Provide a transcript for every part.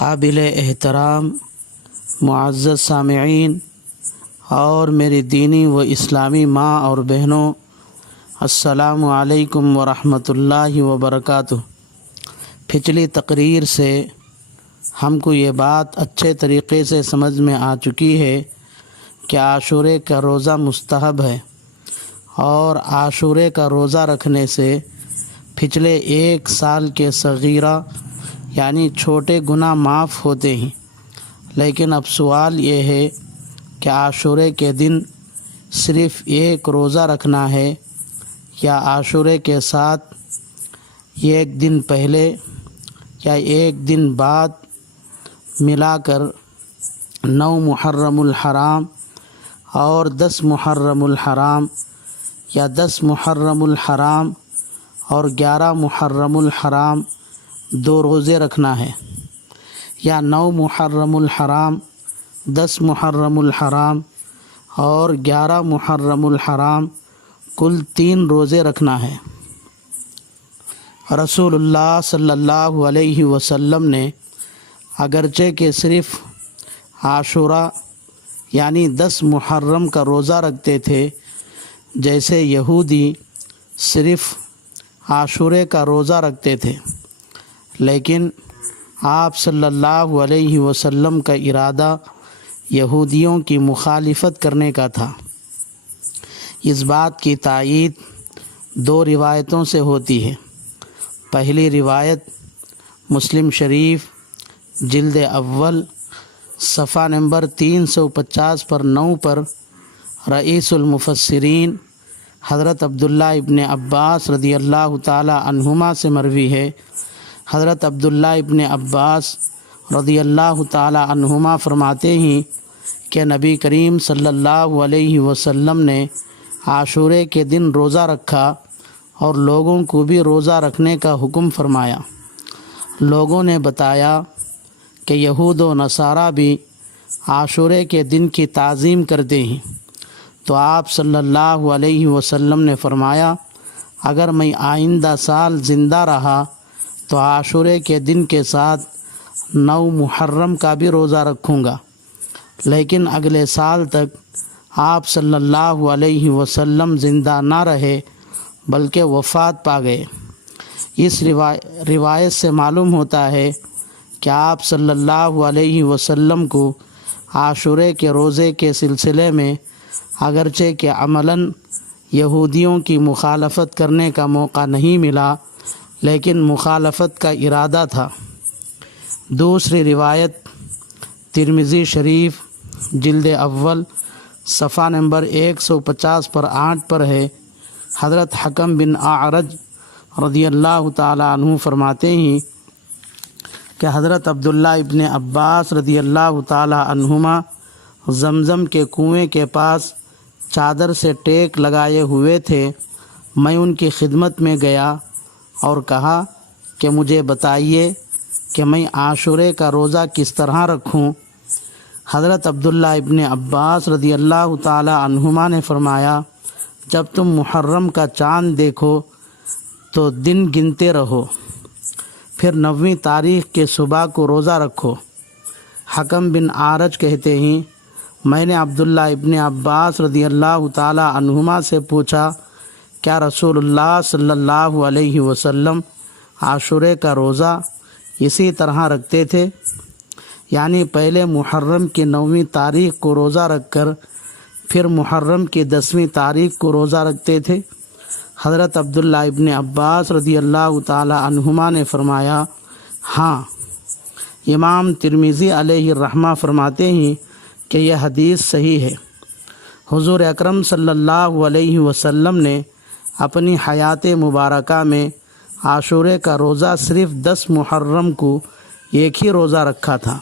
قابل احترام معزز سامعین اور میری دینی و اسلامی ماں اور بہنوں، السلام علیکم ورحمۃ اللہ وبرکاتہ۔ پچھلی تقریر سے ہم کو یہ بات اچھے طریقے سے سمجھ میں آ چکی ہے کہ عاشورے کا روزہ مستحب ہے، اور عاشورے کا روزہ رکھنے سے پچھلے 1 سال کے صغیرہ یعنی چھوٹے گناہ معاف ہوتے ہیں۔ لیکن اب سوال یہ ہے کہ عاشورے کے دن صرف 1 روزہ رکھنا ہے یا عاشورے کے ساتھ 1 دن پہلے یا 1 دن بعد ملا کر 9 محرم الحرام اور 10 محرم الحرام یا 10 محرم الحرام اور 11 محرم الحرام 2 روزے رکھنا ہے، یا 9 محرم الحرام 10 محرم الحرام اور 11 محرم الحرام کل 3 روزے رکھنا ہے۔ رسول اللہ صلی اللہ علیہ وسلم نے اگرچہ کہ صرف عاشورہ یعنی 10 محرم کا روزہ رکھتے تھے، جیسے یہودی صرف عاشورے کا روزہ رکھتے تھے، لیکن آپ صلی اللہ علیہ وسلم کا ارادہ یہودیوں کی مخالفت کرنے کا تھا۔ اس بات کی تائید 2 روایتوں سے ہوتی ہے۔ پہلی روایت مسلم شریف جلد اول صفحہ نمبر 350 پر 9 پر رئیس المفسرین حضرت عبداللہ ابن عباس رضی اللہ تعالی عنہما سے مروی ہے۔ حضرت عبداللہ ابن عباس رضی اللہ تعالی عنہما فرماتے ہیں کہ نبی کریم صلی اللہ علیہ وسلم نے عاشورے کے دن روزہ رکھا اور لوگوں کو بھی روزہ رکھنے کا حکم فرمایا۔ لوگوں نے بتایا کہ یہود و نصارہ بھی عاشورے کے دن کی تعظیم کرتے ہیں، تو آپ صلی اللہ علیہ وسلم نے فرمایا، اگر میں آئندہ سال زندہ رہا تو عاشورے کے دن کے ساتھ 9 محرم کا بھی روزہ رکھوں گا۔ لیکن اگلے سال تک آپ صلی اللہ علیہ وسلم زندہ نہ رہے بلکہ وفات پا گئے۔ اس روایت سے معلوم ہوتا ہے کہ آپ صلی اللہ علیہ وسلم کو عاشورے کے روزے کے سلسلے میں اگرچہ کہ عملاً یہودیوں کی مخالفت کرنے کا موقع نہیں ملا، لیکن مخالفت کا ارادہ تھا۔ دوسری روایت ترمذی شریف جلد اول صفحہ نمبر 150 پر 8 پر ہے۔ حضرت حکم بن اعرج رضی اللہ تعالی عنہ فرماتے ہیں کہ حضرت عبداللہ ابن عباس رضی اللہ تعالی عنہما زمزم کے کنویں کے پاس چادر سے ٹیک لگائے ہوئے تھے۔ میں ان کی خدمت میں گیا اور کہا کہ مجھے بتائیے کہ میں عاشورے کا روزہ کس طرح رکھوں۔ حضرت عبداللہ ابن عباس رضی اللہ تعالی عنہما نے فرمایا، جب تم محرم کا چاند دیکھو تو دن گنتے رہو، پھر 9ویں تاریخ کے صبح کو روزہ رکھو۔ حکم بن اعرج کہتے ہیں، میں نے عبداللہ ابن عباس رضی اللہ تعالی عنہما سے پوچھا، کیا رسول اللہ صلی اللہ علیہ وسلم عاشورے کا روزہ اسی طرح رکھتے تھے؟ یعنی پہلے محرم کی 9ویں تاریخ کو روزہ رکھ کر پھر محرم کی 10ویں تاریخ کو روزہ رکھتے تھے؟ حضرت عبداللہ ابن عباس رضی اللہ تعالی عنہما نے فرمایا، ہاں۔ امام ترمذی علیہ الرحمہ فرماتے ہیں کہ یہ حدیث صحیح ہے۔ حضور اکرم صلی اللہ علیہ وسلم نے اپنی حیات مبارکہ میں عاشورے کا روزہ صرف 10 محرم کو ایک ہی روزہ رکھا تھا۔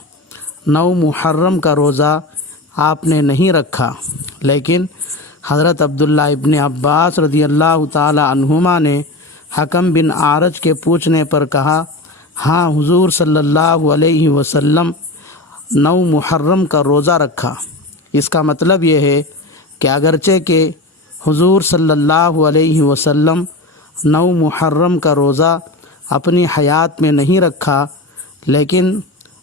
9 محرم کا روزہ آپ نے نہیں رکھا، لیکن حضرت عبداللہ ابن عباس رضی اللہ تعالی عنہما نے حکم بن اعرج کے پوچھنے پر کہا، ہاں، حضور صلی اللہ علیہ وسلم 9 محرم کا روزہ رکھا۔ اس کا مطلب یہ ہے کہ اگرچہ کہ حضور صلی اللہ علیہ وسلم 9 محرم کا روزہ اپنی حیات میں نہیں رکھا، لیکن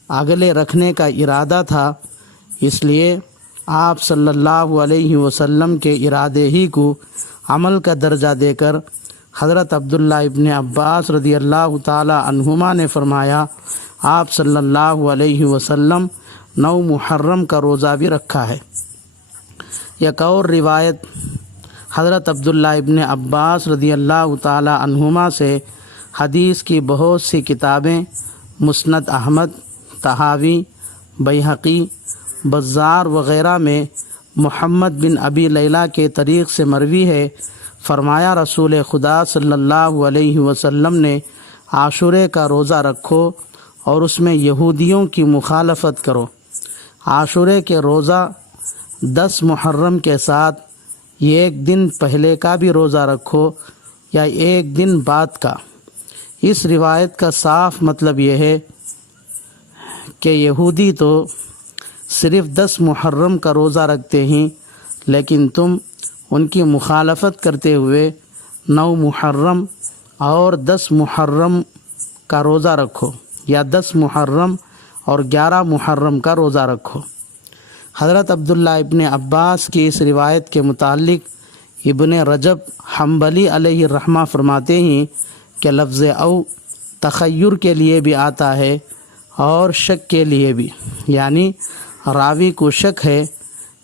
اگلے رکھنے کا ارادہ تھا، اس لیے آپ صلی اللہ علیہ وسلم کے ارادے ہی کو عمل کا درجہ دے کر حضرت عبداللہ ابن عباس رضی اللہ تعالی عنہما نے فرمایا، آپ صلی اللہ علیہ وسلم 9 محرم کا روزہ بھی رکھا ہے۔ ایک اور روایت حضرت عبداللہ ابن عباس رضی اللہ تعالی عنہما سے حدیث کی بہت سی کتابیں مسند احمد، طحاوی، بیہقی، بزار وغیرہ میں محمد بن ابی لیلہ کے طریق سے مروی ہے، فرمایا رسول خدا صلی اللہ علیہ وسلم نے عاشورے کا روزہ رکھو اور اس میں یہودیوں کی مخالفت کرو۔ عاشورے کے روزہ 10 محرم کے ساتھ ایک دن پہلے کا بھی روزہ رکھو یا ایک دن بعد کا۔ اس روایت کا صاف مطلب یہ ہے کہ یہودی تو صرف 10 محرم کا روزہ رکھتے ہیں، لیکن تم ان کی مخالفت کرتے ہوئے 9 محرم اور 10 محرم کا روزہ رکھو یا 10 محرم اور 11 محرم کا روزہ رکھو۔ حضرت عبداللہ ابن عباس کی اس روایت کے متعلق ابن رجب حنبلی علیہ الرحمہ فرماتے ہیں کہ لفظ او تخیر کے لیے بھی آتا ہے اور شک کے لیے بھی، یعنی راوی کو شک ہے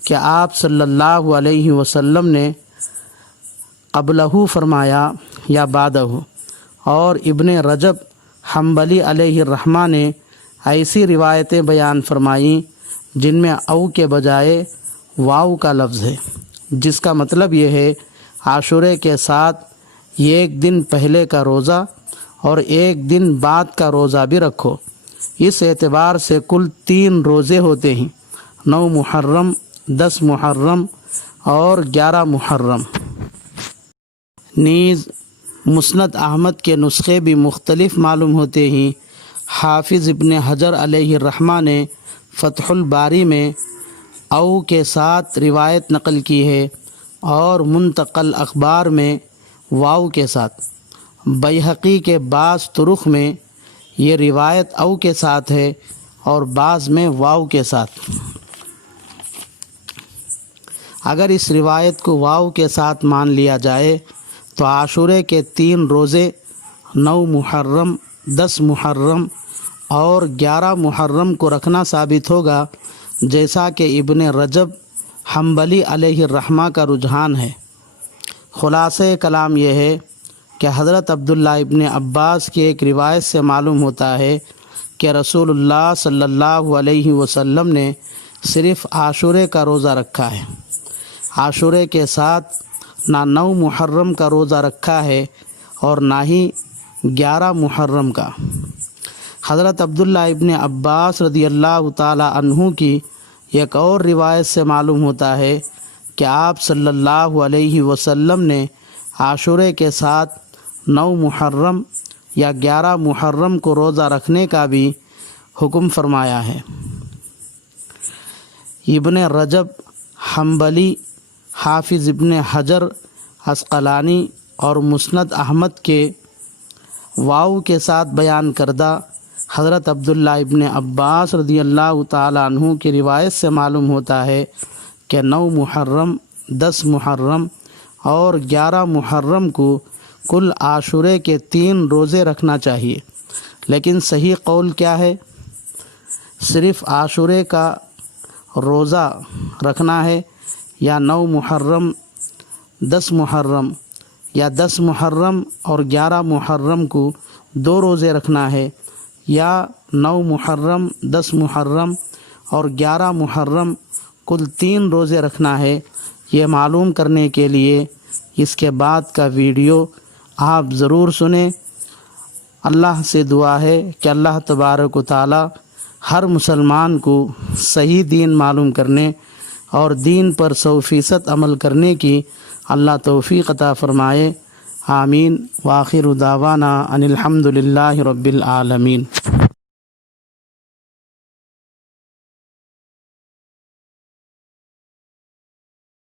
کہ آپ صلی اللہ علیہ وسلم نے قبلہ فرمایا یا بعدہ، اور ابن رجب حنبلی علیہ الرحمہ نے ایسی روایتیں بیان فرمائیں جن میں او کے بجائے واو کا لفظ ہے، جس کا مطلب یہ ہے عاشورے کے ساتھ ایک دن پہلے کا روزہ اور ایک دن بعد کا روزہ بھی رکھو۔ اس اعتبار سے کل 3 روزے ہوتے ہیں، 9 محرم، 10 محرم اور 11 محرم۔ نیز مسند احمد کے نسخے بھی مختلف معلوم ہوتے ہیں۔ حافظ ابن حجر علیہ الرحمہ نے فتح الباری میں او کے ساتھ روایت نقل کی ہے اور منتقل اخبار میں واو کے ساتھ۔ بیہقی کے بعض طرق میں یہ روایت او کے ساتھ ہے اور بعض میں واو کے ساتھ۔ اگر اس روایت کو واو کے ساتھ مان لیا جائے تو عاشورے کے 3 روزے 9 محرم، 10 محرم اور 11 محرم کو رکھنا ثابت ہوگا، جیسا کہ ابن رجب حنبلی علیہ الرحمہ کا رجحان ہے۔ خلاصہ کلام یہ ہے کہ حضرت عبداللہ ابن عباس کی ایک روایت سے معلوم ہوتا ہے کہ رسول اللہ صلی اللہ علیہ وسلم نے صرف عاشورے کا روزہ رکھا ہے، عاشورے کے ساتھ نہ 9 محرم کا روزہ رکھا ہے اور نہ ہی 11 محرم کا۔ حضرت عبداللہ ابن عباس رضی اللہ تعالی عنہ کی ایک اور روایت سے معلوم ہوتا ہے کہ آپ صلی اللہ علیہ وسلم نے عاشورے کے ساتھ 9 محرم یا 11 محرم کو روزہ رکھنے کا بھی حکم فرمایا ہے۔ ابن رجب حنبلی، حافظ ابن حجر عسقلانی اور مسند احمد کے واو کے ساتھ بیان کردہ حضرت عبداللہ ابن عباس رضی اللہ تعالی عنہ کی روایت سے معلوم ہوتا ہے کہ 9 محرم، 10 محرم اور 11 محرم کو کل عاشورے کے 3 روزے رکھنا چاہیے۔ لیکن صحیح قول کیا ہے؟ صرف عاشورے کا روزہ رکھنا ہے یا 9 محرم، 10 محرم یا 10 محرم اور 11 محرم کو 2 روزے رکھنا ہے، یا 9 محرم، 10 محرم اور 11 محرم کل 3 روزے رکھنا ہے؟ یہ معلوم کرنے کے لیے اس کے بعد کا ویڈیو آپ ضرور سنیں۔ اللہ سے دعا ہے کہ اللہ تبارک و تعالی ہر مسلمان کو صحیح دین معلوم کرنے اور دین پر 100% عمل کرنے کی اللہ توفیق عطا فرمائے۔ آمین۔ وآخر دعوانا ان الحمد للہ رب العالمین۔